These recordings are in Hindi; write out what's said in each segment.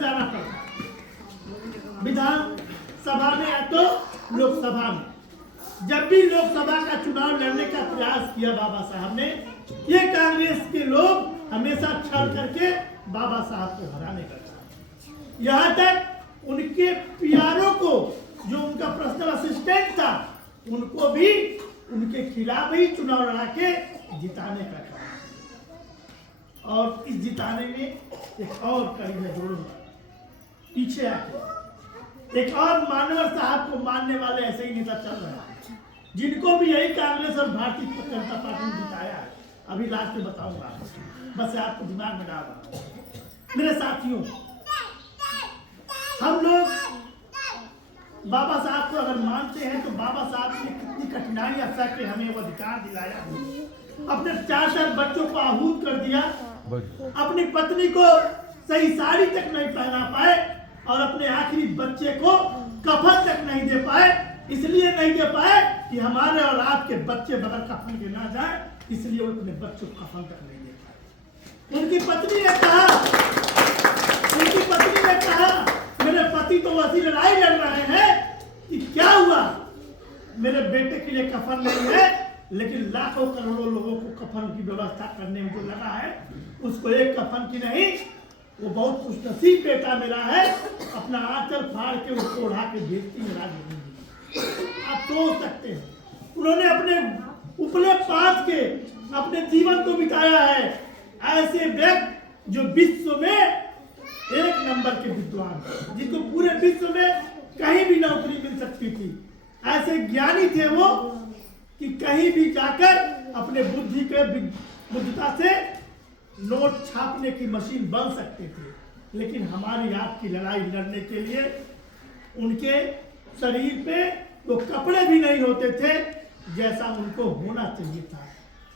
में जाना पड़ता, विधानसभा में या तो लोकसभा में। जब भी लोकसभा का चुनाव लड़ने का प्रयास किया बाबा साहब ने, ये कांग्रेस के लोग हमेशा छल करके बाबा साहब को हराने का काम। यहाँ तक उनके पीआरओ को, जो उनका पर्सनल असिस्टेंट था, उनको भी उनके खिलाफ ही चुनाव लड़ा के जिताने का काम। और इस जिताने में एक और कड़ी मैं जोड़ूंगा, पीछे आके एक और मानवर साहब को मानने वाले ऐसे ही नेता चल रहे हैं, जिनको भी यही कांग्रेस और भारतीय जनता पार्टी ने जिताया है। अभी लास्ट में बताऊंगा, बस आपको दिमाग में डाल रहा हूं। मेरे साथियों, हम लोग बाबा साहब को अगर मानते हैं तो बाबा साहब ने कितनी कठिनाई सह के हमें वो अधिकार दिलाया। अपने 4 बच्चों को आहूत कर दिया, अपनी पत्नी को सही साड़ी तक नहीं पहना पाए और अपने आखिरी बच्चे को कफन तक नहीं दे पाए। इसलिए नहीं दे पाए कि हमारे और आपके बच्चे बगैर कफन के ना जाए, इसलिए वो अपने बच्चों को कफन तक नहीं दे पाए। उनकी पत्नी ने कहा मेरे पति तो वैसी लड़ाई लड़ रहे हैं कि क्या हुआ, मेरे बेटे के लिए कफन नहीं है, लेकिन लाखों करोड़ों लोगों को कफन की व्यवस्था करने में जो लगा है, उसको एक कफन की नहीं, वो बहुत खुशनसीब बेटा मेरा है, अपना आंचल फाड़ के उसको उड़ा के भेजती है राजनीति। आप सोच सकते हैं, उन्होंने अपने उपले पास के अपने जीवन को बिताया है। ऐसे व्यक्ति जो विश्व में 1 नंबर के विद्वान, जिनको पूरे विश्व में कहीं भी नौकरी मिल सकती थी, ऐसे ज्ञानी थे वो कि कहीं भी जाकर अपने बुद्धिता से नोट छापने की मशीन बन सकते थे। लेकिन हमारी आपकी लड़ाई लड़ने के लिए उनके शरीर पे वो कपड़े भी नहीं होते थे जैसा उनको होना चाहिए था।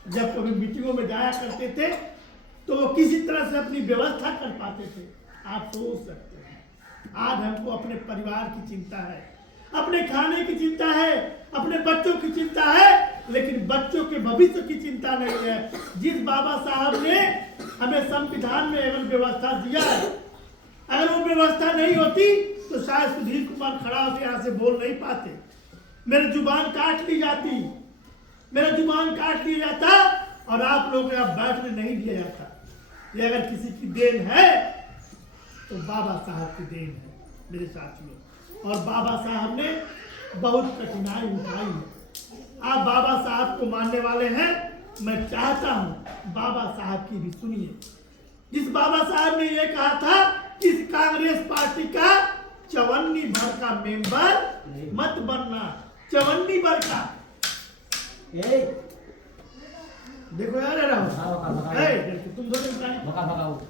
जब कभी मीटिंगों में जाया करते थे तो वो किसी तरह से अपनी व्यवस्था कर पाते थे। आप सोच सकते हैं, आज हमको अपने परिवार की चिंता है, अपने खाने की चिंता है, अपने बच्चों की चिंता है, लेकिन बच्चों के भविष्य की चिंता नहीं है। जिस बाबा साहब ने हमें संविधान में एवं व्यवस्था दिया है, अगर वो व्यवस्था नहीं होती तो शायद सुधीर कुमार खड़ा होकर यहाँ से बोल नहीं पाते, मेरी जुबान काट ली जाती, मेरा जुबान काट लिया जाता और आप लोगों को यहाँ बैठने नहीं दिया जाता। ये अगर किसी की देन है तो बाबा साहब की देन है मेरे साथियों। और बाबा साहब ने बहुत कठिनाई उठाई है। आप बाबा साहब को मानने वाले हैं, मैं चाहता हूं बाबा साहब की भी सुनिए। जिस बाबा साहब ने ये कहा था कि इस कांग्रेस पार्टी का चवन्नी भर का मेंबर मत बनना, चवन्नी भर का। देखो यार तुम दोनों